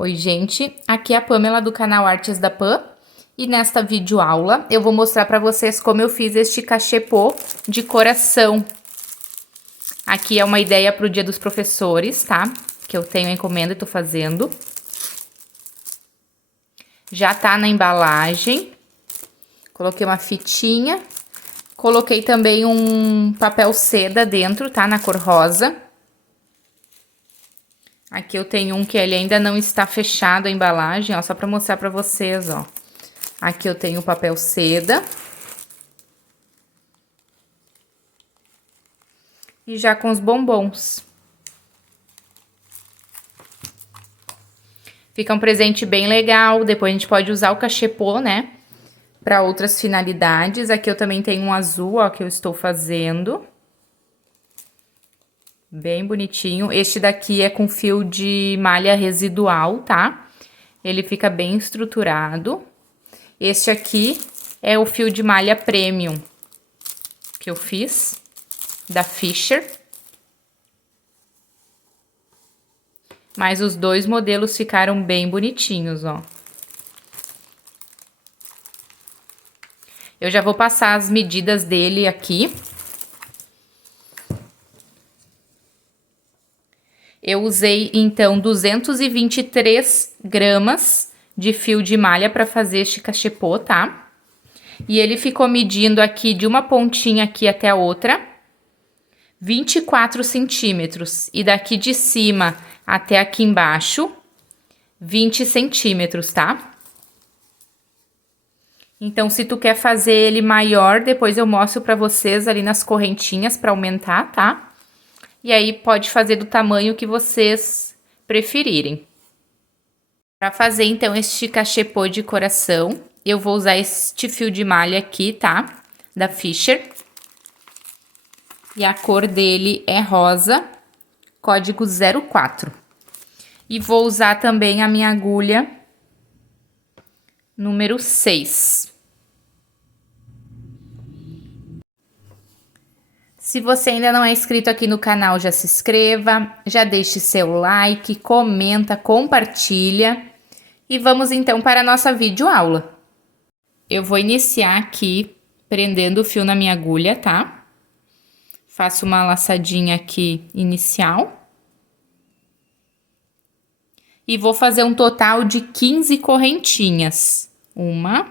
Oi, gente, aqui é a Pamela do canal Artes da Pam e nesta videoaula eu vou mostrar para vocês como eu fiz este cachepô de coração. Aqui é uma ideia para o Dia dos Professores, tá? Que eu tenho a encomenda e tô fazendo. Já tá na embalagem. Coloquei uma fitinha. Coloquei também um papel seda dentro, tá? Na cor rosa. Aqui eu tenho um que ele ainda não está fechado a embalagem, ó, só para mostrar para vocês, ó. Aqui eu tenho o papel seda. E já com os bombons. Fica um presente bem legal, depois a gente pode usar o cachepô, né? Para outras finalidades. Aqui eu também tenho um azul, ó, que eu estou fazendo. Bem bonitinho. Este daqui é com fio de malha residual, tá? Ele fica bem estruturado. Este aqui é o fio de malha premium que eu fiz, da Fisher. Mas os dois modelos ficaram bem bonitinhos, ó. Eu já vou passar as medidas dele aqui. Eu usei, então, 223 gramas de fio de malha para fazer este cachepô, tá? E ele ficou medindo aqui de uma pontinha aqui até a outra, 24 centímetros. E daqui de cima até aqui embaixo, 20 centímetros, tá? Então, se tu quer fazer ele maior, depois eu mostro pra vocês ali nas correntinhas pra aumentar, tá? E aí, pode fazer do tamanho que vocês preferirem. Pra fazer, então, este cachepô de coração, eu vou usar este fio de malha aqui, tá? Da Fisher. E a cor dele é rosa, código 04. E vou usar também a minha agulha número 6. Se você ainda não é inscrito aqui no canal, já se inscreva, já deixe seu like, comenta, compartilha. E vamos então para a nossa videoaula. Eu vou iniciar aqui prendendo o fio na minha agulha, tá? Faço uma laçadinha aqui inicial. E vou fazer um total de 15 correntinhas. 1,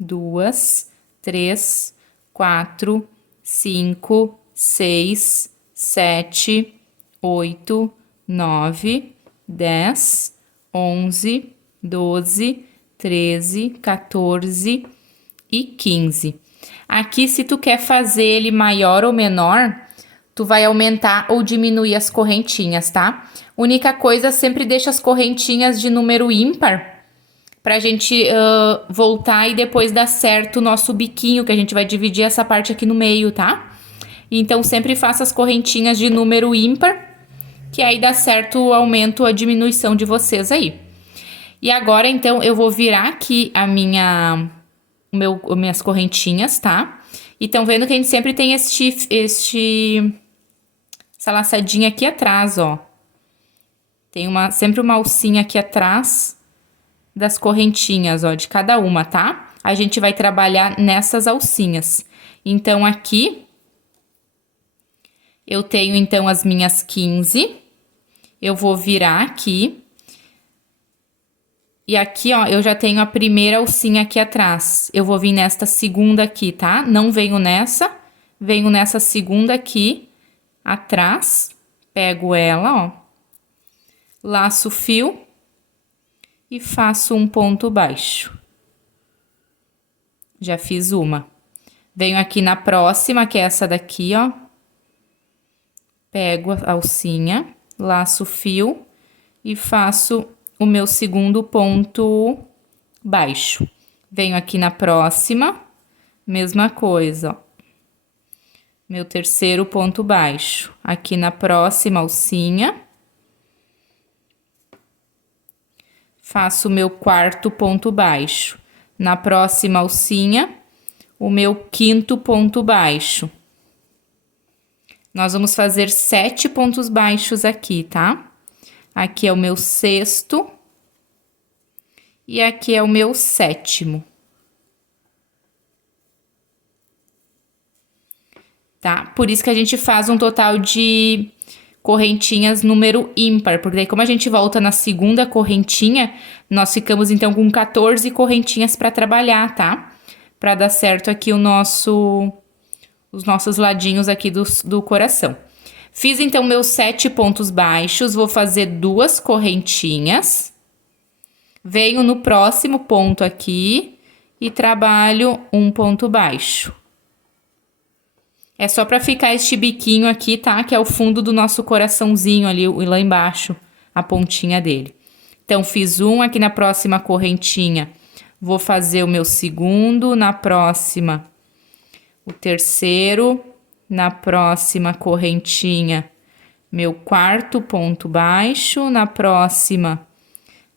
2, 3, 4, 5, 6, 7, 8, 9, 10, 11, 12, 13, 14 e 15. Aqui, se tu quer fazer ele maior ou menor, tu vai aumentar ou diminuir as correntinhas, tá? Única coisa, sempre deixa as correntinhas de número ímpar pra gente voltar e depois dar certo o nosso biquinho, que a gente vai dividir essa parte aqui no meio, tá? Então, sempre faça as correntinhas de número ímpar, que aí dá certo o aumento ou a diminuição de vocês aí. E agora, então, eu vou virar aqui minhas correntinhas, tá? E tão vendo que a gente sempre tem essa laçadinha aqui atrás, ó. Tem sempre uma alcinha aqui atrás das correntinhas, ó, de cada uma, tá? A gente vai trabalhar nessas alcinhas. Então, aqui eu tenho, então, as minhas 15. Eu vou virar aqui. E aqui, ó, eu já tenho a primeira alcinha aqui atrás. Eu vou vir nesta segunda aqui, tá? Não venho nessa segunda aqui atrás. Pego ela, ó. Laço o fio e faço um ponto baixo. Já fiz uma. Venho aqui na próxima, que é essa daqui, ó. Pego a alcinha, laço o fio e faço o meu segundo ponto baixo. Venho aqui na próxima, mesma coisa, ó. Meu terceiro ponto baixo. Aqui na próxima alcinha. Faço o meu quarto ponto baixo. Na próxima alcinha, o meu quinto ponto baixo. Nós vamos fazer 7 pontos baixos aqui, tá? Aqui é o meu sexto E aqui é o meu 7º. Tá? Por isso que a gente faz um total de correntinhas número ímpar, porque daí como a gente volta na segunda correntinha, nós ficamos então com 14 correntinhas para trabalhar, tá? Para dar certo aqui os nossos ladinhos aqui do coração. Fiz então meus 7 pontos baixos, vou fazer 2 correntinhas. Venho no próximo ponto aqui e trabalho um ponto baixo. É só para ficar este biquinho aqui, tá? Que é o fundo do nosso coraçãozinho ali, lá embaixo, a pontinha dele. Então, fiz um aqui na próxima correntinha. Vou fazer o meu segundo, na próxima, o terceiro, na próxima correntinha, meu 4º ponto baixo, na próxima,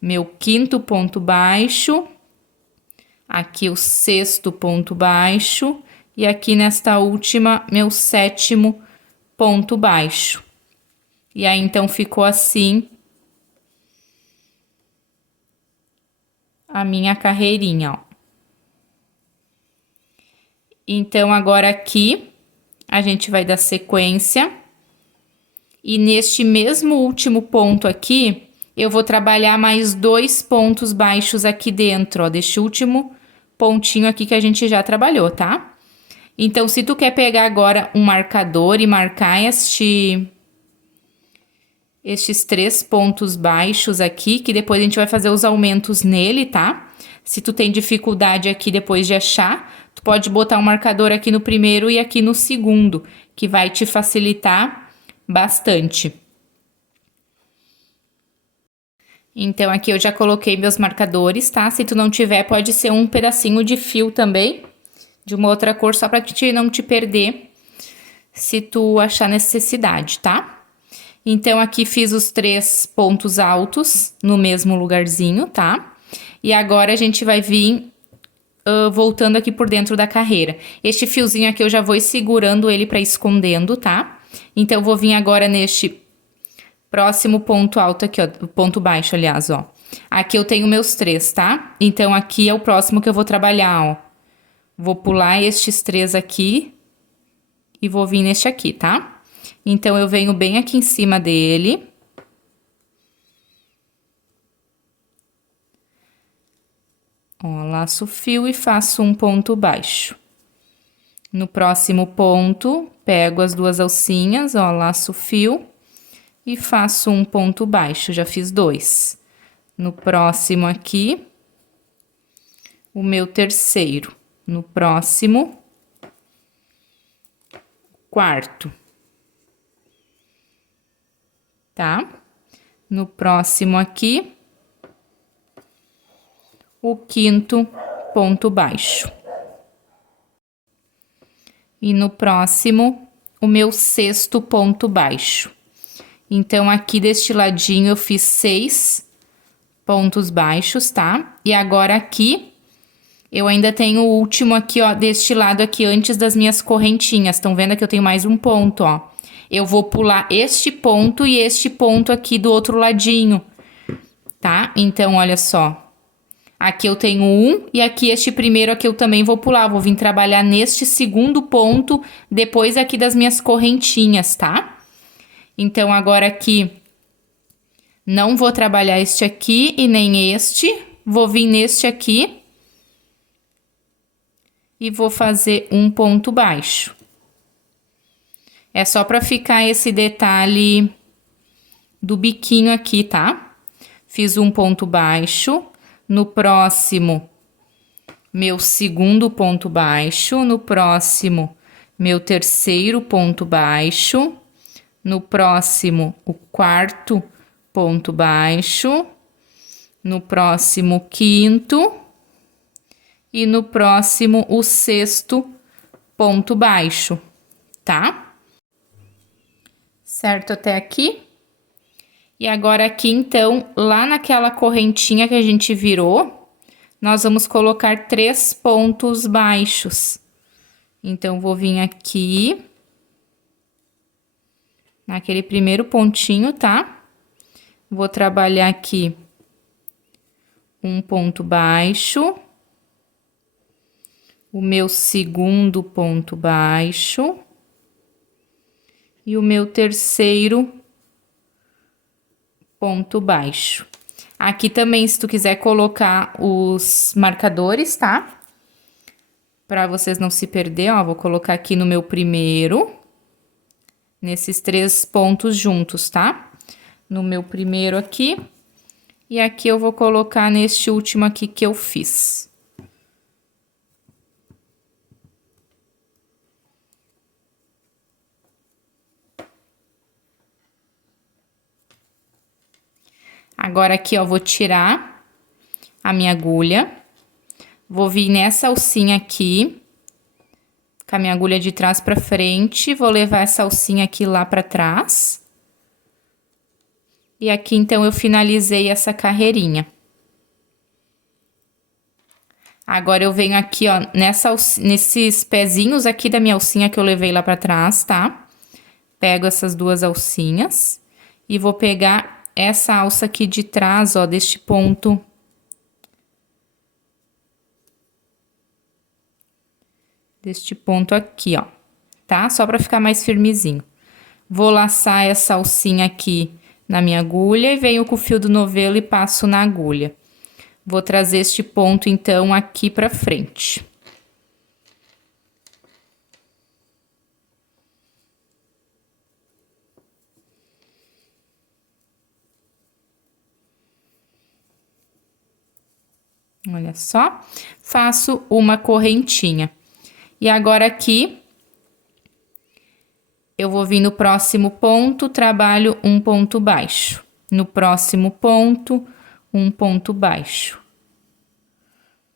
meu 5º ponto baixo, aqui o 6º ponto baixo, e aqui nesta última, meu 7º ponto baixo. E aí, então, ficou assim a minha carreirinha, ó. Então, agora aqui, a gente vai dar sequência. E neste mesmo último ponto aqui, eu vou trabalhar mais 2 pontos baixos aqui dentro, ó, deste último pontinho aqui que a gente já trabalhou, tá? Então, se tu quer pegar agora um marcador e marcar estes 3 pontos baixos aqui, que depois a gente vai fazer os aumentos nele, tá? Se tu tem dificuldade aqui depois de achar, tu pode botar um marcador aqui no primeiro e aqui no segundo, que vai te facilitar bastante. Então, aqui eu já coloquei meus marcadores, tá? Se tu não tiver, pode ser um pedacinho de fio também, de uma outra cor, só pra não te perder, se tu achar necessidade, tá? Então, aqui fiz os 3 pontos altos no mesmo lugarzinho, tá? E agora a gente vai vir voltando aqui por dentro da carreira. Este fiozinho aqui eu já vou segurando ele pra escondendo, tá? Então, eu vou vir agora neste próximo ponto alto aqui, ó, ponto baixo, aliás, ó. Aqui eu tenho meus 3, tá? Então, aqui é o próximo que eu vou trabalhar, ó. Vou pular estes 3 aqui e vou vir neste aqui, tá? Então, eu venho bem aqui em cima dele. Ó, laço o fio e faço um ponto baixo. No próximo ponto, pego as 2 alcinhas, ó, laço o fio e faço um ponto baixo, já fiz 2. No próximo aqui, o meu terceiro. No próximo, 4º, tá? No próximo aqui, o 5º ponto baixo. E no próximo, o meu 6º ponto baixo. Então, aqui deste ladinho eu fiz 6 pontos baixos, tá? E agora aqui, eu ainda tenho o último aqui, ó, deste lado aqui, antes das minhas correntinhas. Estão vendo que eu tenho mais um ponto, ó. Eu vou pular este ponto e este ponto aqui do outro ladinho, tá? Então, olha só. Aqui eu tenho um e aqui este primeiro aqui eu também vou pular. Vou vir trabalhar neste segundo ponto, depois aqui das minhas correntinhas, tá? Então, agora aqui, não vou trabalhar este aqui e nem este. Vou vir neste aqui. E vou fazer um ponto baixo. É só para ficar esse detalhe do biquinho aqui, tá? Fiz um ponto baixo. No próximo, meu 2º ponto baixo. No próximo, meu 3º ponto baixo. No próximo, o 4º ponto baixo. No próximo, 5º. E no próximo, o 6º ponto baixo, tá? Certo até aqui? E agora aqui, então, lá naquela correntinha que a gente virou, nós vamos colocar 3 pontos baixos. Então, vou vir aqui, naquele primeiro pontinho, tá? Vou trabalhar aqui um ponto baixo, o meu segundo ponto baixo e o meu terceiro ponto baixo. Aqui também, se tu quiser colocar os marcadores, tá? Para vocês não se perder, ó, vou colocar aqui no meu primeiro, nesses 3 pontos juntos, tá? No meu primeiro aqui, e aqui eu vou colocar neste último aqui que eu fiz. Agora aqui, ó, vou tirar a minha agulha, vou vir nessa alcinha aqui, com a minha agulha de trás pra frente, vou levar essa alcinha aqui lá pra trás. E aqui, então, eu finalizei essa carreirinha. Agora, eu venho aqui, ó, nesses pezinhos aqui da minha alcinha que eu levei lá pra trás, tá? Pego essas 2 alcinhas e vou pegar essa alça aqui de trás, ó, deste ponto. Deste ponto aqui, ó, tá? Só pra ficar mais firmezinho. Vou laçar essa alcinha aqui na minha agulha e venho com o fio do novelo e passo na agulha. Vou trazer este ponto, então, aqui pra frente. Olha só, faço uma correntinha. E agora aqui, eu vou vir no próximo ponto, trabalho um ponto baixo. No próximo ponto, um ponto baixo.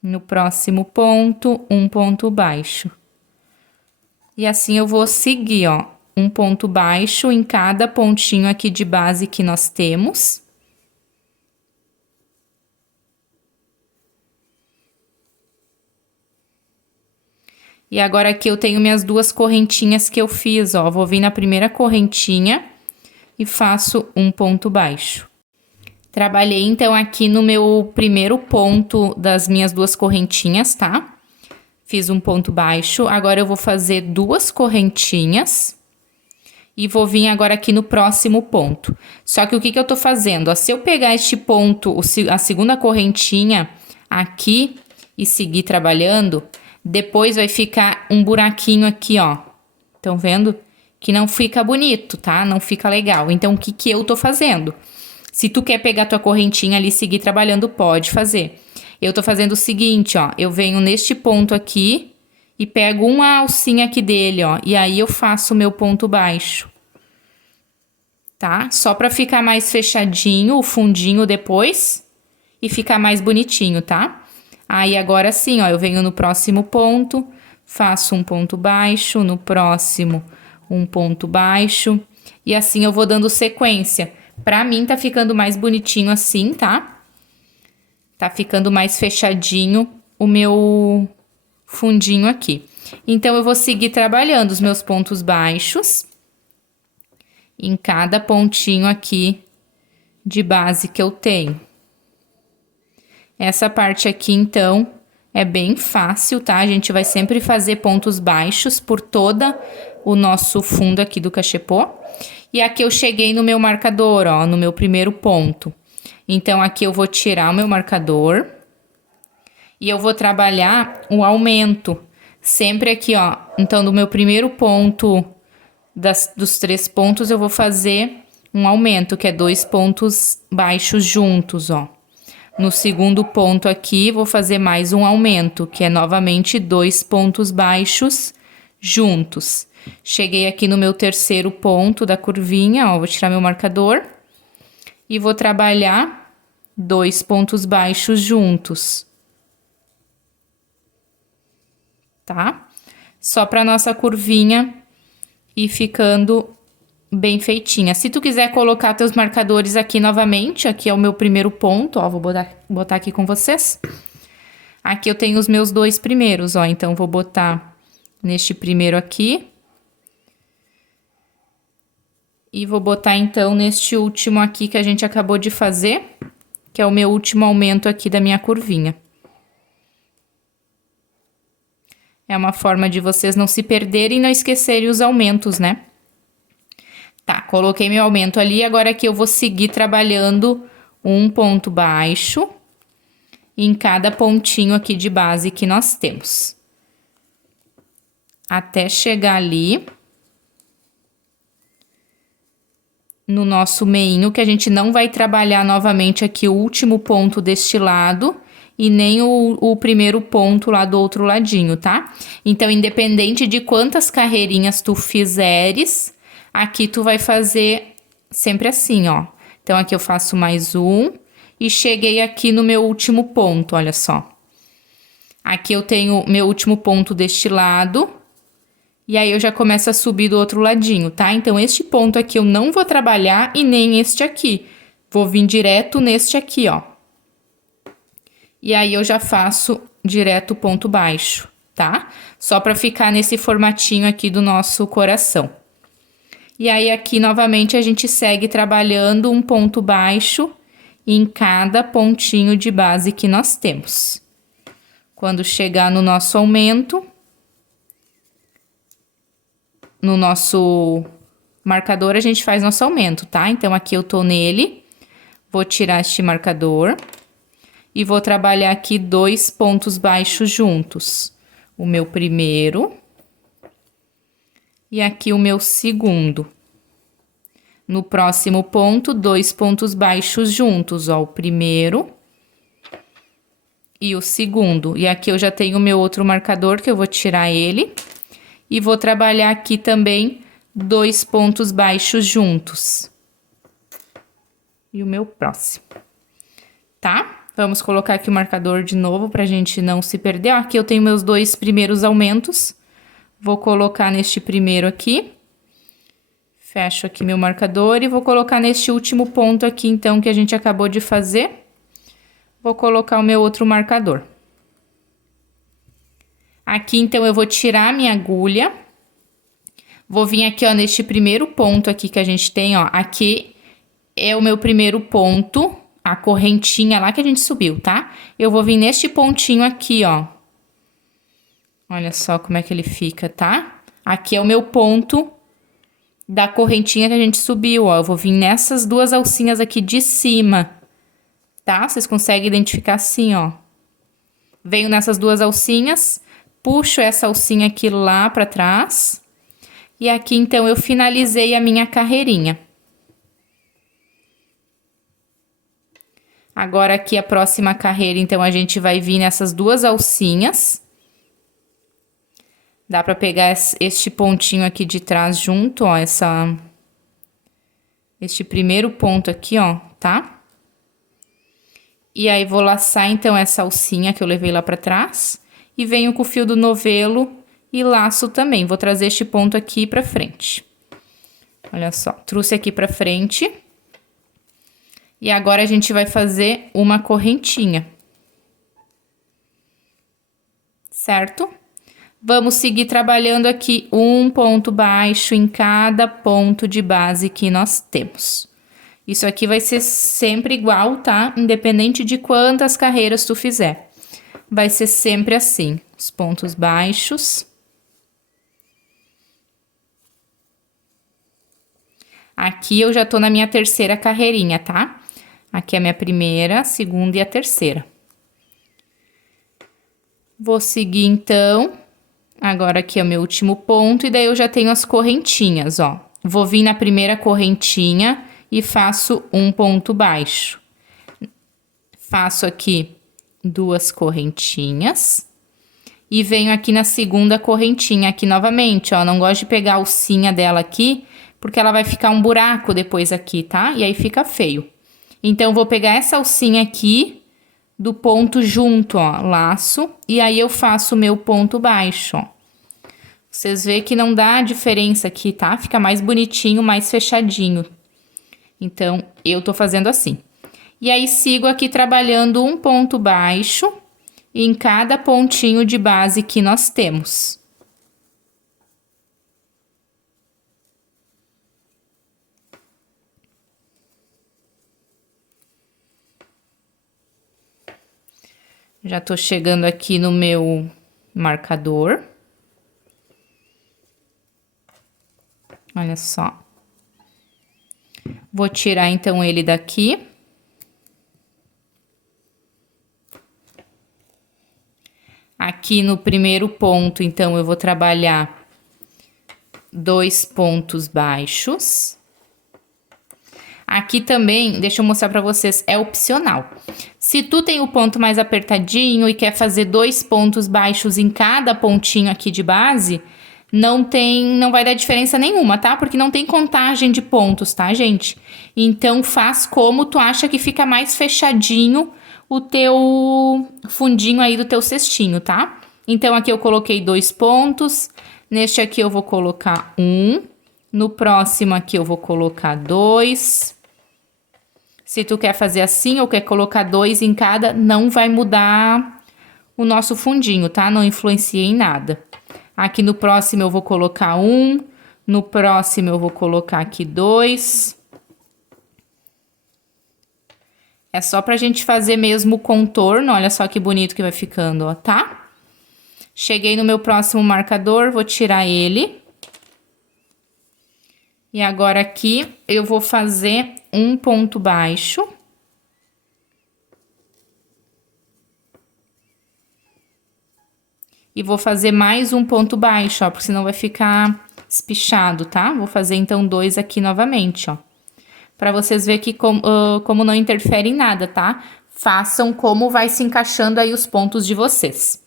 No próximo ponto, um ponto baixo. E assim eu vou seguir, ó, um ponto baixo em cada pontinho aqui de base que nós temos. E agora aqui eu tenho minhas 2 correntinhas que eu fiz, ó. Vou vir na primeira correntinha e faço um ponto baixo. Trabalhei, então, aqui no meu primeiro ponto das minhas 2 correntinhas, tá? Fiz um ponto baixo. Agora eu vou fazer 2 correntinhas e vou vir agora aqui no próximo ponto. Só que o que eu tô fazendo? Ó, se eu pegar este ponto, a segunda correntinha aqui e seguir trabalhando, depois vai ficar um buraquinho aqui, ó. Estão vendo? Que não fica bonito, tá? Não fica legal. Então, o que eu tô fazendo? Se tu quer pegar tua correntinha ali e seguir trabalhando, pode fazer. Eu tô fazendo o seguinte, ó. Eu venho neste ponto aqui e pego uma alcinha aqui dele, ó. E aí, eu faço o meu ponto baixo. Tá? Só pra ficar mais fechadinho o fundinho depois e ficar mais bonitinho, tá? Aí, agora sim, ó, eu venho no próximo ponto, faço um ponto baixo, no próximo um ponto baixo, e assim eu vou dando sequência. Pra mim, tá ficando mais bonitinho assim, tá? Tá ficando mais fechadinho o meu fundinho aqui. Então, eu vou seguir trabalhando os meus pontos baixos em cada pontinho aqui de base que eu tenho. Essa parte aqui, então, é bem fácil, tá? A gente vai sempre fazer pontos baixos por toda o nosso fundo aqui do cachepô. E aqui eu cheguei no meu marcador, ó, no meu primeiro ponto. Então, aqui eu vou tirar o meu marcador e eu vou trabalhar o aumento. Sempre aqui, ó. Então, no meu primeiro ponto dos 3 pontos, eu vou fazer um aumento, que é 2 pontos baixos juntos, ó. No segundo ponto aqui, vou fazer mais um aumento, que é novamente 2 pontos baixos juntos. Cheguei aqui no meu terceiro ponto da curvinha, ó, vou tirar meu marcador e vou trabalhar 2 pontos baixos juntos. Tá? Só para nossa curvinha ir ficando bem feitinha. Se tu quiser colocar teus marcadores aqui novamente, aqui é o meu primeiro ponto, ó, vou botar aqui com vocês. Aqui eu tenho os meus 2 primeiros, ó, então vou botar neste primeiro aqui. E vou botar, então, neste último aqui que a gente acabou de fazer, que é o meu último aumento aqui da minha curvinha. É uma forma de vocês não se perderem e não esquecerem os aumentos, né? Tá, coloquei meu aumento ali, agora aqui eu vou seguir trabalhando um ponto baixo em cada pontinho aqui de base que nós temos. Até chegar ali no nosso meinho, que a gente não vai trabalhar novamente aqui o último ponto deste lado e nem o primeiro ponto lá do outro ladinho, tá? Então, independente de quantas carreirinhas tu fizeres, aqui tu vai fazer sempre assim, ó. Então, aqui eu faço mais um e cheguei aqui no meu último ponto, olha só. Aqui eu tenho meu último ponto deste lado. E aí, eu já começo a subir do outro ladinho, tá? Então, este ponto aqui eu não vou trabalhar e nem este aqui. Vou vir direto neste aqui, ó. E aí, eu já faço direto ponto baixo, tá? Só pra ficar nesse formatinho aqui do nosso coração. E aí, aqui, novamente, a gente segue trabalhando um ponto baixo em cada pontinho de base que nós temos. Quando chegar no nosso aumento, no nosso marcador, a gente faz nosso aumento, tá? Então, aqui eu tô nele, vou tirar este marcador e vou trabalhar aqui 2 pontos baixos juntos. O meu primeiro e aqui o meu segundo. No próximo ponto, 2 pontos baixos juntos, ó, o primeiro e o segundo. E aqui eu já tenho o meu outro marcador, que eu vou tirar ele. E vou trabalhar aqui também 2 pontos baixos juntos. E o meu próximo. Tá? Vamos colocar aqui o marcador de novo pra gente não se perder. Ó, aqui eu tenho meus 2 primeiros aumentos. Vou colocar neste primeiro aqui. Fecho aqui meu marcador e vou colocar neste último ponto aqui, então, que a gente acabou de fazer. Vou colocar o meu outro marcador. Aqui, então, eu vou tirar a minha agulha. Vou vir aqui, ó, neste primeiro ponto aqui que a gente tem, ó. Aqui é o meu primeiro ponto, a correntinha lá que a gente subiu, tá? Eu vou vir neste pontinho aqui, ó. Olha só como é que ele fica, tá? Aqui é o meu ponto da correntinha que a gente subiu, ó. Eu vou vir nessas 2 alcinhas aqui de cima, tá? Vocês conseguem identificar assim, ó. Venho nessas 2 alcinhas, puxo essa alcinha aqui lá pra trás. E aqui, então, eu finalizei a minha carreirinha. Agora, aqui, a próxima carreira, então, a gente vai vir nessas 2 alcinhas. Dá pra pegar este pontinho aqui de trás junto, ó, este primeiro ponto aqui, ó, tá? E aí, vou laçar, então, essa alcinha que eu levei lá pra trás. E venho com o fio do novelo e laço também. Vou trazer este ponto aqui pra frente. Olha só, trouxe aqui pra frente. E agora, a gente vai fazer uma correntinha. Certo? Vamos seguir trabalhando aqui um ponto baixo em cada ponto de base que nós temos. Isso aqui vai ser sempre igual, tá? Independente de quantas carreiras tu fizer. Vai ser sempre assim, os pontos baixos. Aqui eu já tô na minha terceira carreirinha, tá? Aqui é a minha primeira, segunda e a terceira. Vou seguir, então. Agora aqui é o meu último ponto, e daí eu já tenho as correntinhas, ó. Vou vir na primeira correntinha e faço um ponto baixo. Faço aqui 2 correntinhas. E venho aqui na segunda correntinha, aqui novamente, ó. Não gosto de pegar a alcinha dela aqui, porque ela vai ficar um buraco depois aqui, tá? E aí fica feio. Então, eu vou pegar essa alcinha aqui do ponto junto, ó, laço, e aí eu faço o meu ponto baixo, ó. Vocês veem que não dá diferença aqui, tá? Fica mais bonitinho, mais fechadinho. Então, eu tô fazendo assim. E aí, sigo aqui trabalhando um ponto baixo em cada pontinho de base que nós temos. Já tô chegando aqui no meu marcador. Olha só. Vou tirar, então, ele daqui. Aqui no primeiro ponto, então, eu vou trabalhar 2 pontos baixos. Aqui também, deixa eu mostrar pra vocês, é opcional. Se tu tem o ponto mais apertadinho e quer fazer 2 pontos baixos em cada pontinho aqui de base, não vai dar diferença nenhuma, tá? Porque não tem contagem de pontos, tá, gente? Então, faz como tu acha que fica mais fechadinho o teu fundinho aí do teu cestinho, tá? Então, aqui eu coloquei 2 pontos, neste aqui eu vou colocar 1, no próximo aqui eu vou colocar 2. Se tu quer fazer assim ou quer colocar 2 em cada, não vai mudar o nosso fundinho, tá? Não influencia em nada. Aqui no próximo eu vou colocar 1, no próximo eu vou colocar aqui 2. É só pra gente fazer mesmo o contorno, olha só que bonito que vai ficando, ó, tá? Cheguei no meu próximo marcador, vou tirar ele. E agora aqui eu vou fazer um ponto baixo. E vou fazer mais um ponto baixo, ó, porque senão vai ficar espichado, tá? Vou fazer então 2 aqui novamente, ó. Pra vocês verem que como não interfere em nada, tá? Façam como vai se encaixando aí os pontos de vocês.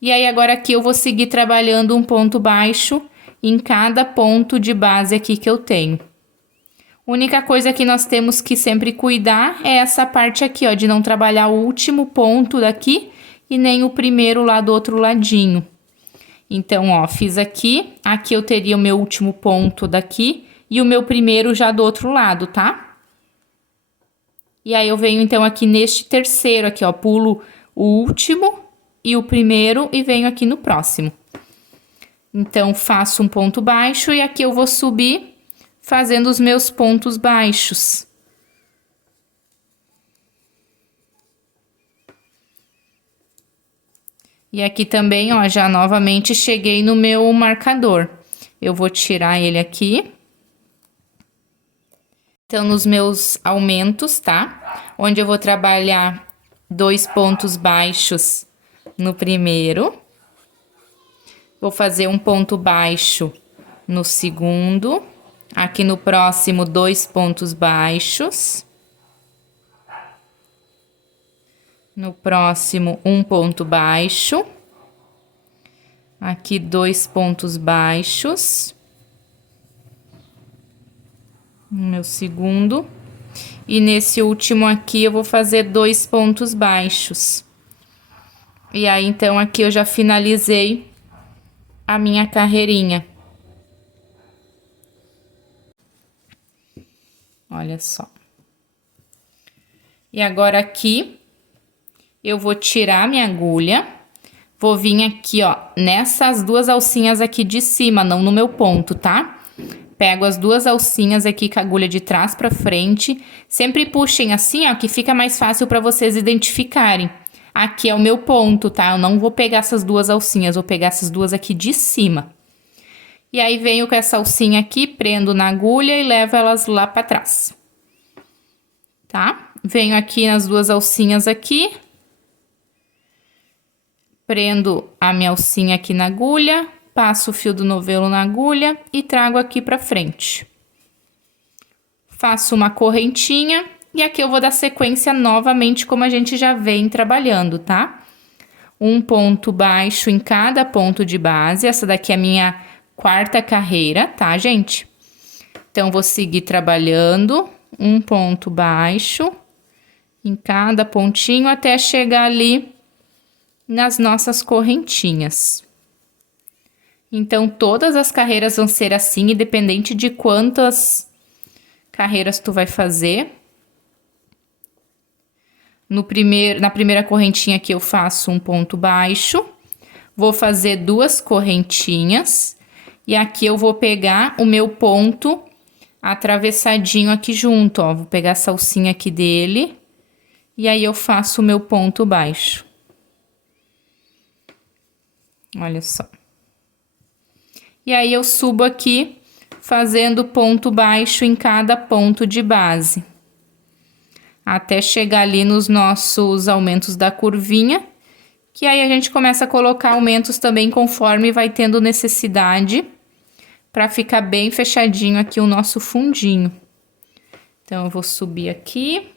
E aí agora aqui eu vou seguir trabalhando um ponto baixo em cada ponto de base aqui que eu tenho. Única coisa que nós temos que sempre cuidar é essa parte aqui, ó, de não trabalhar o último ponto daqui e nem o primeiro lá do outro ladinho. Então, ó, fiz aqui, aqui eu teria o meu último ponto daqui e o meu primeiro já do outro lado, tá? E aí eu venho então aqui neste terceiro aqui, ó, pulo o último e o primeiro e venho aqui no próximo. Então, faço um ponto baixo e aqui eu vou subir fazendo os meus pontos baixos. E aqui também, ó, já novamente cheguei no meu marcador. Eu vou tirar ele aqui. Então, nos meus aumentos, tá? Onde eu vou trabalhar 2 pontos baixos no primeiro. Vou fazer um ponto baixo no segundo. Aqui no próximo, 2 pontos baixos. No próximo, um ponto baixo. Aqui, 2 pontos baixos. No meu segundo. E nesse último aqui, eu vou fazer 2 pontos baixos. E aí, então, aqui eu já finalizei a minha carreirinha. Olha só. E agora aqui, eu vou tirar minha agulha, vou vir aqui, ó, nessas 2 alcinhas aqui de cima, não no meu ponto, tá? Pego as 2 alcinhas aqui com a agulha de trás pra frente, sempre puxem assim, ó, que fica mais fácil pra vocês identificarem. Aqui é o meu ponto, tá? Eu não vou pegar essas 2 alcinhas, vou pegar essas 2 aqui de cima. E aí, venho com essa alcinha aqui, prendo na agulha e levo elas lá pra trás. Tá? Venho aqui nas 2 alcinhas aqui. Prendo a minha alcinha aqui na agulha, passo o fio do novelo na agulha e trago aqui pra frente. Faço uma correntinha. E aqui eu vou dar sequência novamente, como a gente já vem trabalhando, tá? Um ponto baixo em cada ponto de base. Essa daqui é a minha 4ª carreira, tá, gente? Então, vou seguir trabalhando um ponto baixo em cada pontinho até chegar ali nas nossas correntinhas. Então, todas as carreiras vão ser assim, independente de quantas carreiras tu vai fazer. Na primeira correntinha aqui eu faço um ponto baixo, vou fazer 2 correntinhas e aqui eu vou pegar o meu ponto atravessadinho aqui junto, ó. Vou pegar essa alcinha aqui dele e aí eu faço o meu ponto baixo. Olha só. E aí, eu subo aqui, fazendo ponto baixo em cada ponto de base. Até chegar ali nos nossos aumentos da curvinha. Que aí, a gente começa a colocar aumentos também conforme vai tendo necessidade. Pra ficar bem fechadinho aqui o nosso fundinho. Então, eu vou subir aqui.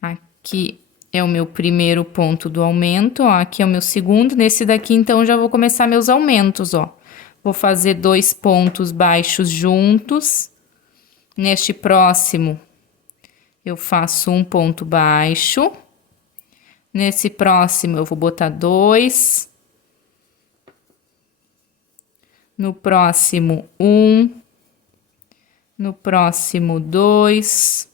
Aqui é o meu primeiro ponto do aumento, ó. Aqui é o meu segundo. Nesse daqui, então, já vou começar meus aumentos, ó. Vou fazer 2 pontos baixos juntos. Neste próximo, eu faço um ponto baixo. Nesse próximo, eu vou botar 2. No próximo, 1. No próximo, 2.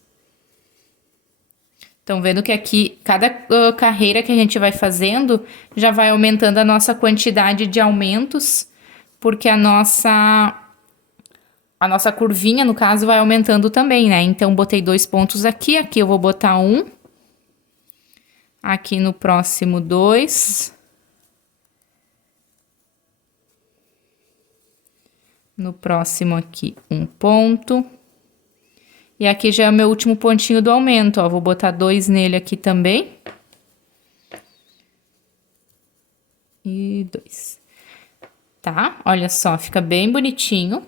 Estão vendo que aqui, cada carreira que a gente vai fazendo, já vai aumentando a nossa quantidade de aumentos, porque a nossa curvinha, no caso, vai aumentando também, né? Então, botei 2 pontos aqui, aqui eu vou botar 1. Aqui no próximo, 2. No próximo aqui, 1 ponto. E aqui já é o meu último pontinho do aumento, ó. Vou botar 2 nele aqui também. E 2. Tá? Olha só, fica bem bonitinho.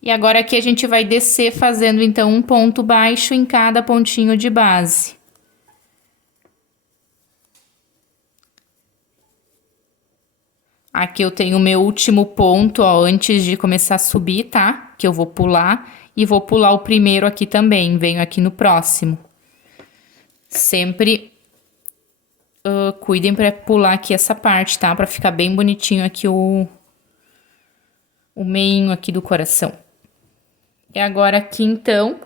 E agora aqui a gente vai descer fazendo, então, um ponto baixo em cada pontinho de base. Aqui eu tenho o meu último ponto, ó, antes de começar a subir, tá? Que eu vou pular. E vou pular o primeiro aqui também, venho aqui no próximo. Sempre cuidem pra pular aqui essa parte, tá? Pra ficar bem bonitinho aqui o meinho aqui do coração. E agora aqui, então,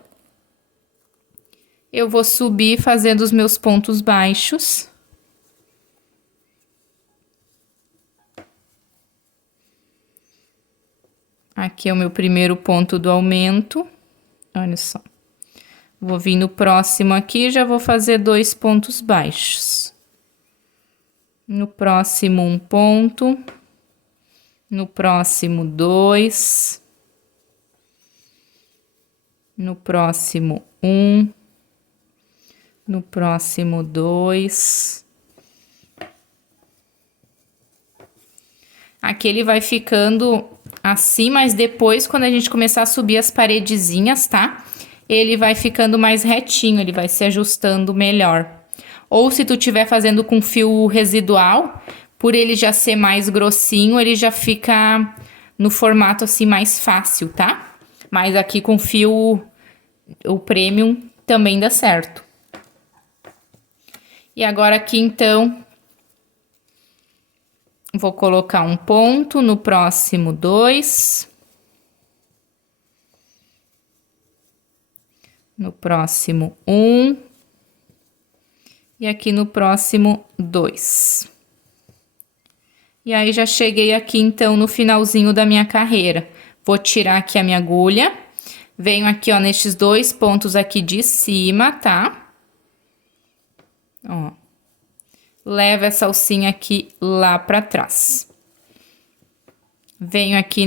eu vou subir fazendo os meus pontos baixos. Aqui é o meu primeiro ponto do aumento. Olha só. Vou vir no próximo aqui e já vou fazer 2 pontos baixos. No próximo, 1 ponto. No próximo, 2. No próximo, 1. No próximo, 2. Aqui ele vai ficando assim, mas depois, quando a gente começar a subir as paredezinhas, tá? Ele vai ficando mais retinho, ele vai se ajustando melhor. Ou se tu estiver fazendo com fio residual, por ele já ser mais grossinho, ele já fica no formato assim mais fácil, tá? Mas aqui com fio, o premium, também dá certo. E agora aqui, então, vou colocar um ponto, no próximo 2. No próximo 1. E aqui no próximo 2. E aí, já cheguei aqui, então, no finalzinho da minha carreira. Vou tirar aqui a minha agulha. Venho aqui, ó, nestes 2 pontos aqui de cima, tá? Ó. Levo essa alcinha aqui lá pra trás. Venho aqui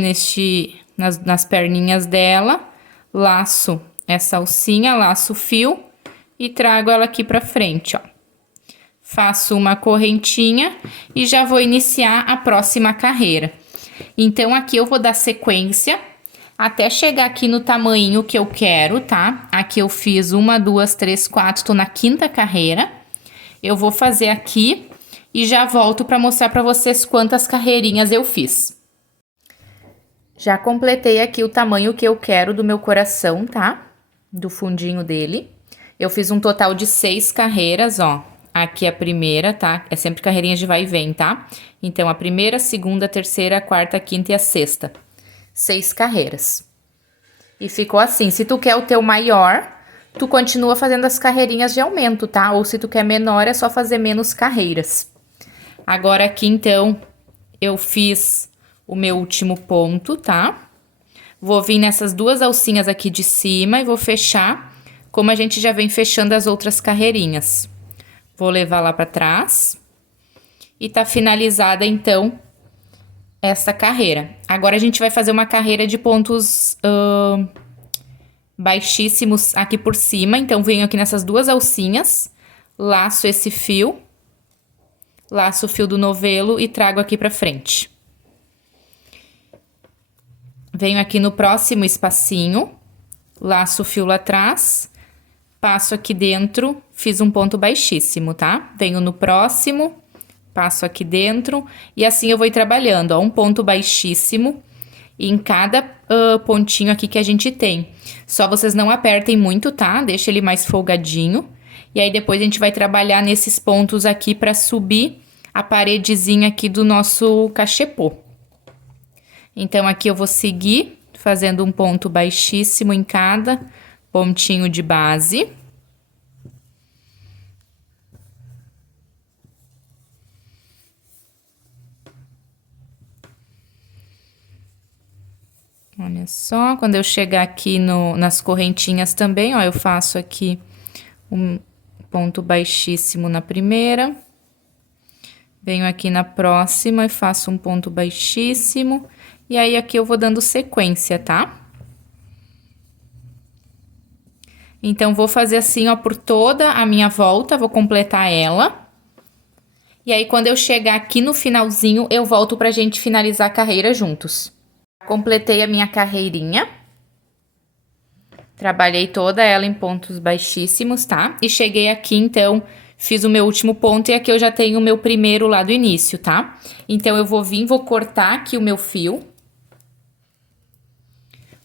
nas perninhas dela, laço essa alcinha, laço o fio e trago ela aqui pra frente, ó. Faço uma correntinha e já vou iniciar a próxima carreira. Então, aqui eu vou dar sequência até chegar aqui no tamanho que eu quero, tá? Aqui eu fiz 1, 2, 3, 4, tô na 5ª carreira. Eu vou fazer aqui e já volto para mostrar para vocês quantas carreirinhas eu fiz. Já completei aqui o tamanho que eu quero do meu coração, tá? Do fundinho dele. Eu fiz um total de 6 carreiras, ó. Aqui a primeira, tá? É sempre carreirinhas de vai e vem, tá? Então, a primeira, a segunda, a terceira, a quarta, a quinta e a sexta. 6 carreiras. E ficou assim. Se tu quer o teu maior, tu continua fazendo as carreirinhas de aumento, tá? Ou se tu quer menor, é só fazer menos carreiras. Agora aqui, então, eu fiz o meu último ponto, tá? Vou vir nessas duas alcinhas aqui de cima e vou fechar, como a gente já vem fechando as outras carreirinhas. Vou levar lá pra trás. E tá finalizada, então, essa carreira. Agora, a gente vai fazer uma carreira de pontos baixíssimos aqui por cima. Então, venho aqui nessas duas alcinhas, laço esse fio, laço o fio do novelo e trago aqui pra frente. Venho aqui no próximo espacinho, laço o fio lá atrás, passo aqui dentro, fiz um ponto baixíssimo, tá? Venho no próximo, passo aqui dentro, e assim eu vou ir trabalhando, ó, um ponto baixíssimo em cada pontinho aqui que a gente tem. Só vocês não apertem muito, tá? Deixa ele mais folgadinho. E aí, depois a gente vai trabalhar nesses pontos aqui pra subir a paredezinha aqui do nosso cachepô. Então, aqui eu vou seguir fazendo um ponto baixíssimo em cada pontinho de base. Olha só, quando eu chegar aqui nas correntinhas também, ó, eu faço aqui um ponto baixíssimo na primeira. Venho aqui na próxima e faço um ponto baixíssimo. E aí, aqui eu vou dando sequência, tá? Então, vou fazer assim, ó, por toda a minha volta, vou completar ela. E aí, quando eu chegar aqui no finalzinho, eu volto pra gente finalizar a carreira juntos. Completei a minha carreirinha. Trabalhei toda ela em pontos baixíssimos, tá? E cheguei aqui, então, fiz o meu último ponto e aqui eu já tenho o meu primeiro lá do início, tá? Então, eu vou vir, vou cortar aqui o meu fio.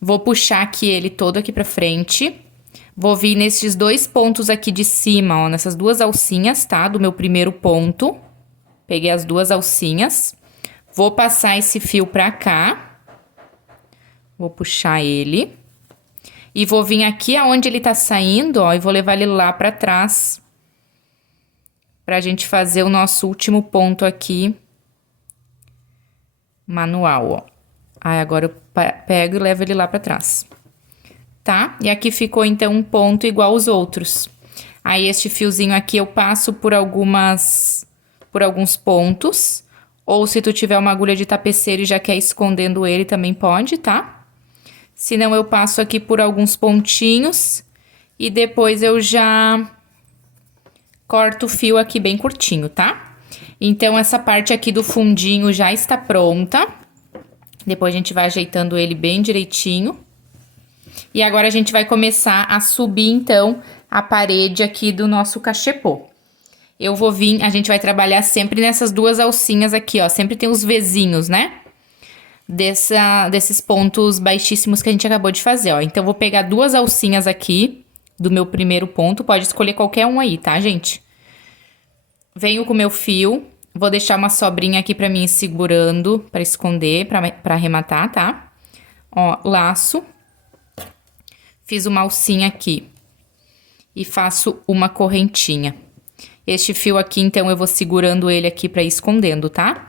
Vou puxar aqui ele todo aqui pra frente. Vou vir nesses dois pontos aqui de cima, ó, nessas duas alcinhas, tá? Do meu primeiro ponto. Peguei as duas alcinhas. Vou passar esse fio pra cá. Vou puxar ele. E vou vir aqui aonde ele tá saindo, ó, e vou levar ele lá pra trás. Pra gente fazer o nosso último ponto aqui. Manual, ó. Aí, agora eu pego e levo ele lá pra trás. Tá? E aqui ficou, então, um ponto igual aos outros. Aí, este fiozinho aqui eu passo por alguns pontos. Ou se tu tiver uma agulha de tapeceiro e já quer escondendo ele, também pode, tá? Se não, eu passo aqui por alguns pontinhos. E depois eu já corto o fio aqui bem curtinho, tá? Então, essa parte aqui do fundinho já está pronta. Depois a gente vai ajeitando ele bem direitinho. E agora a gente vai começar a subir, então, a parede aqui do nosso cachepô. Eu vou vir, a gente vai trabalhar sempre nessas duas alcinhas aqui, ó. Sempre tem os vezinhos, né? Desses pontos baixíssimos que a gente acabou de fazer, ó. Então, eu vou pegar duas alcinhas aqui do meu primeiro ponto. Pode escolher qualquer um aí, tá, gente? Venho com o meu fio. Vou deixar uma sobrinha aqui pra mim segurando, pra esconder, pra arrematar, tá? Ó, laço. Fiz uma alcinha aqui. E faço uma correntinha. Este fio aqui, então, eu vou segurando ele aqui pra ir escondendo, tá?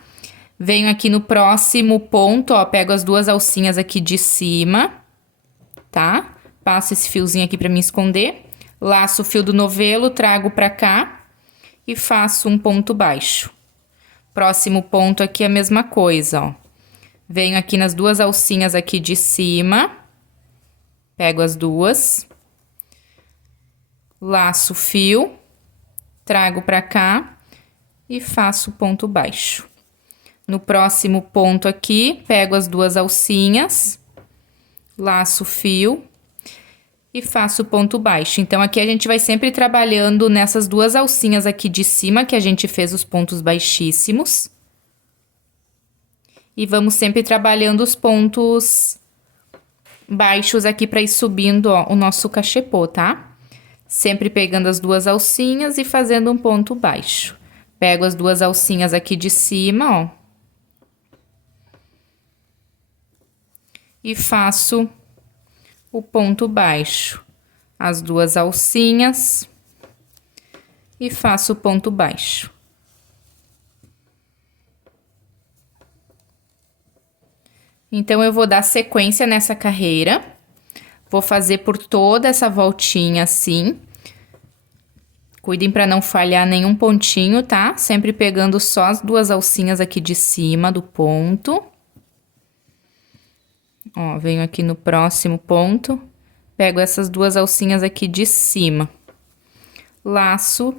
Venho aqui no próximo ponto, ó, pego as duas alcinhas aqui de cima, tá? Passo esse fiozinho aqui pra me esconder. Laço o fio do novelo, trago pra cá e faço um ponto baixo. Próximo ponto aqui, a mesma coisa, ó. Venho aqui nas duas alcinhas aqui de cima. Pego as duas. Laço o fio. Trago pra cá. E faço ponto baixo. No próximo ponto aqui, pego as duas alcinhas. Laço o fio. E faço ponto baixo. Então, aqui a gente vai sempre trabalhando nessas duas alcinhas aqui de cima, que a gente fez os pontos baixíssimos. E vamos sempre trabalhando os pontos baixos aqui pra ir subindo, ó, o nosso cachepô, tá? Sempre pegando as duas alcinhas e fazendo um ponto baixo. Pego as duas alcinhas aqui de cima, ó. E faço o ponto baixo, as duas alcinhas e faço o ponto baixo. Então, eu vou dar sequência nessa carreira. Vou fazer por toda essa voltinha assim. Cuidem para não falhar nenhum pontinho, tá? Sempre pegando só as duas alcinhas aqui de cima do ponto. Ó, venho aqui no próximo ponto, pego essas duas alcinhas aqui de cima. Laço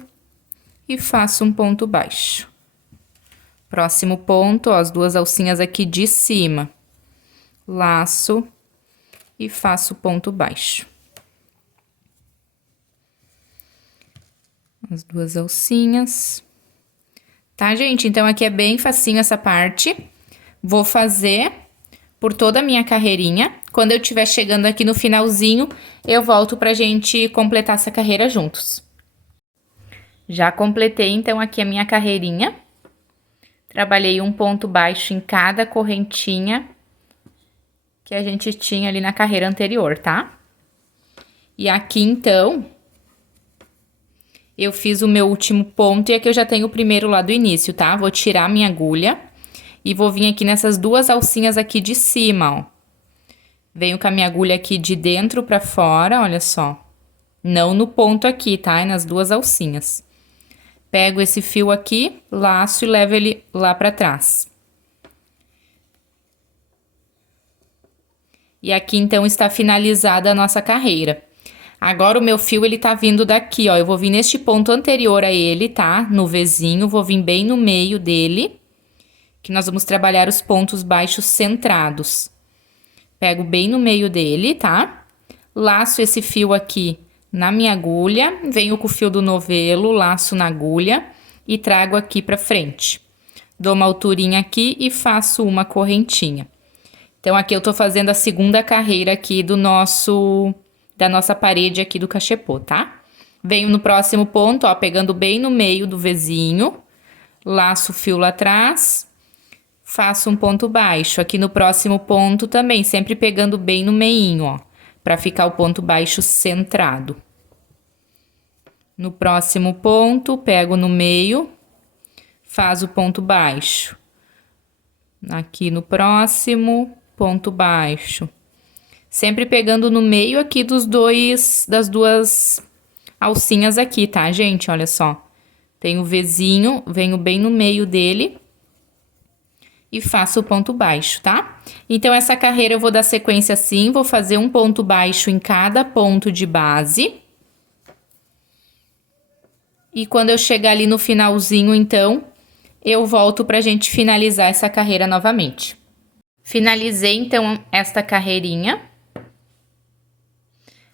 e faço um ponto baixo. Próximo ponto, ó, as duas alcinhas aqui de cima. Laço e faço ponto baixo. As duas alcinhas. Tá, gente? Então, aqui é bem facinho essa parte. Vou fazer por toda a minha carreirinha. Quando eu estiver chegando aqui no finalzinho, eu volto pra gente completar essa carreira juntos. Já completei, então, aqui a minha carreirinha. Trabalhei um ponto baixo em cada correntinha que a gente tinha ali na carreira anterior, tá? E aqui, então, eu fiz o meu último ponto e aqui eu já tenho o primeiro lá do início, tá? Vou tirar a minha agulha e vou vir aqui nessas duas alcinhas aqui de cima, ó. Venho com a minha agulha aqui de dentro pra fora, olha só. Não no ponto aqui, tá? É nas duas alcinhas. Pego esse fio aqui, laço e levo ele lá pra trás. E aqui, então, está finalizada a nossa carreira. Agora, o meu fio, ele tá vindo daqui, ó. Eu vou vir neste ponto anterior a ele, tá? No Vzinho, vou vir bem no meio dele, que nós vamos trabalhar os pontos baixos centrados. Pego bem no meio dele, tá? Laço esse fio aqui na minha agulha, venho com o fio do novelo, laço na agulha e trago aqui pra frente. Dou uma alturinha aqui e faço uma correntinha. Então, aqui eu tô fazendo a segunda carreira aqui da nossa parede aqui do cachepô, tá? Venho no próximo ponto, ó, pegando bem no meio do Vzinho, laço o fio lá atrás, faço um ponto baixo. Aqui no próximo ponto também, sempre pegando bem no meinho, ó, pra ficar o ponto baixo centrado. No próximo ponto, pego no meio, faz o ponto baixo. Aqui no próximo, ponto baixo. Sempre pegando no meio aqui das duas alcinhas aqui, tá, gente? Olha só. Tem o Vzinho, venho bem no meio dele e faço o ponto baixo, tá? Então, essa carreira eu vou dar sequência assim, vou fazer um ponto baixo em cada ponto de base. E quando eu chegar ali no finalzinho, então, eu volto pra gente finalizar essa carreira novamente. Finalizei, então, esta carreirinha.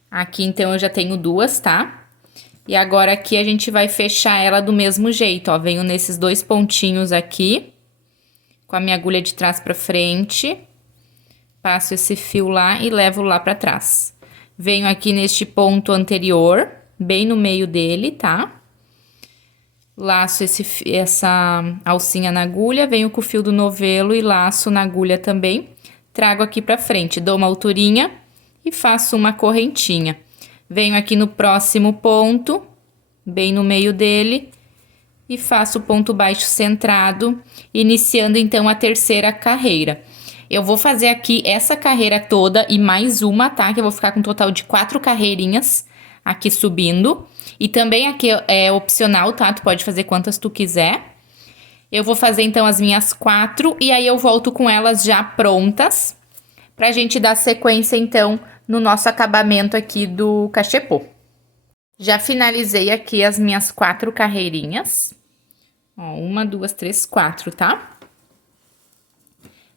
Aqui, então, eu já tenho duas, tá? E agora, aqui, a gente vai fechar ela do mesmo jeito, ó. Venho nesses dois pontinhos aqui, com a minha agulha de trás pra frente. Passo esse fio lá e levo lá pra trás. Venho aqui neste ponto anterior, bem no meio dele, tá? Laço essa alcinha na agulha, venho com o fio do novelo e laço na agulha também. Trago aqui pra frente, dou uma alturinha e faço uma correntinha. Venho aqui no próximo ponto, bem no meio dele, e faço o ponto baixo centrado, iniciando então a terceira carreira. Eu vou fazer aqui essa carreira toda e mais uma, tá? Que eu vou ficar com um total de 4 carreirinhas aqui subindo. E também aqui é opcional, tá? Tu pode fazer quantas tu quiser. Eu vou fazer, então, as minhas 4 e aí eu volto com elas já prontas pra gente dar sequência, então, no nosso acabamento aqui do cachepô. Já finalizei aqui as minhas 4 carreirinhas. Ó, 1, 2, 3, 4, tá?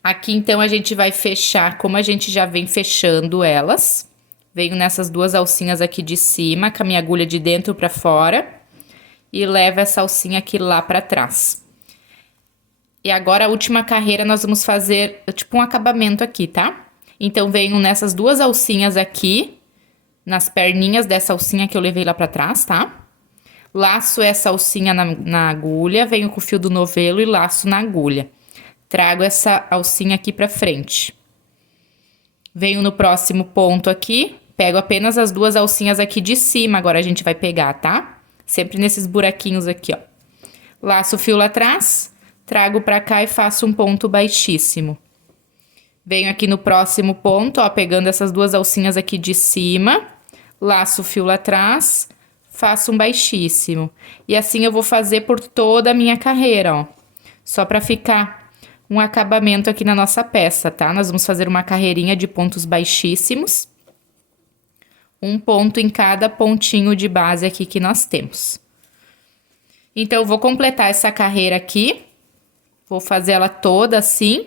Aqui, então, a gente vai fechar como a gente já vem fechando elas. Venho nessas duas alcinhas aqui de cima, com a minha agulha de dentro pra fora. E levo essa alcinha aqui lá pra trás. E agora, a última carreira, nós vamos fazer, tipo, um acabamento aqui, tá? Então, venho nessas duas alcinhas aqui, nas perninhas dessa alcinha que eu levei lá pra trás, tá? Laço essa alcinha na agulha, venho com o fio do novelo e laço na agulha. Trago essa alcinha aqui pra frente. Venho no próximo ponto aqui, pego apenas as duas alcinhas aqui de cima, agora a gente vai pegar, tá? Sempre nesses buraquinhos aqui, ó. Laço o fio lá atrás, trago pra cá e faço um ponto baixíssimo. Venho aqui no próximo ponto, ó, pegando essas duas alcinhas aqui de cima, laço o fio lá atrás, faço um baixíssimo. E assim eu vou fazer por toda a minha carreira, ó. Só pra ficar um acabamento aqui na nossa peça, tá? Nós vamos fazer uma carreirinha de pontos baixíssimos. Um ponto em cada pontinho de base aqui que nós temos. Então, eu vou completar essa carreira aqui. Vou fazer ela toda assim.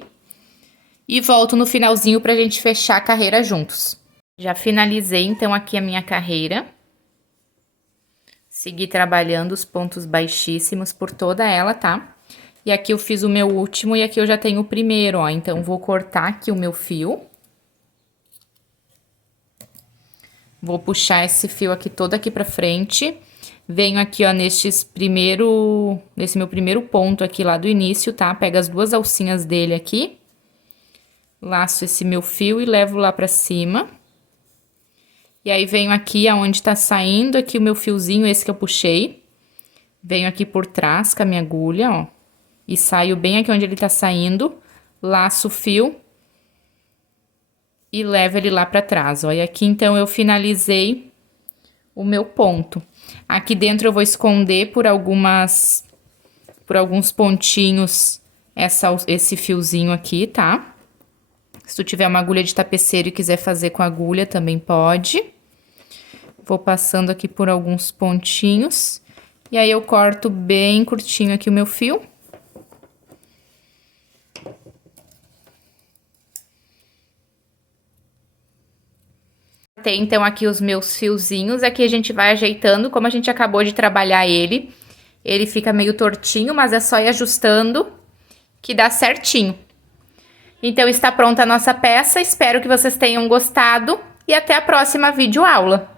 E volto no finalzinho pra gente fechar a carreira juntos. Já finalizei, então, aqui a minha carreira. Segui trabalhando os pontos baixíssimos por toda ela, tá? E aqui eu fiz o meu último e aqui eu já tenho o primeiro, ó. Então, vou cortar aqui o meu fio. Vou puxar esse fio aqui todo aqui pra frente. Venho aqui, ó, nesse meu primeiro ponto aqui lá do início, tá? Pego as duas alcinhas dele aqui. Laço esse meu fio e levo lá pra cima. E aí, venho aqui aonde tá saindo aqui o meu fiozinho, esse que eu puxei. Venho aqui por trás com a minha agulha, ó. E saio bem aqui onde ele tá saindo. Laço o fio. E levo ele lá pra trás, ó. E aqui, então, eu finalizei o meu ponto. Aqui dentro eu vou esconder por alguns pontinhos esse fiozinho aqui, tá? Se tu tiver uma agulha de tapeceiro e quiser fazer com agulha, também pode. Vou passando aqui por alguns pontinhos. E aí, eu corto bem curtinho aqui o meu fio. Tem, então, aqui os meus fiozinhos. Aqui a gente vai ajeitando, como a gente acabou de trabalhar ele. Ele fica meio tortinho, mas é só ir ajustando que dá certinho. Então, está pronta a nossa peça. Espero que vocês tenham gostado e até a próxima videoaula.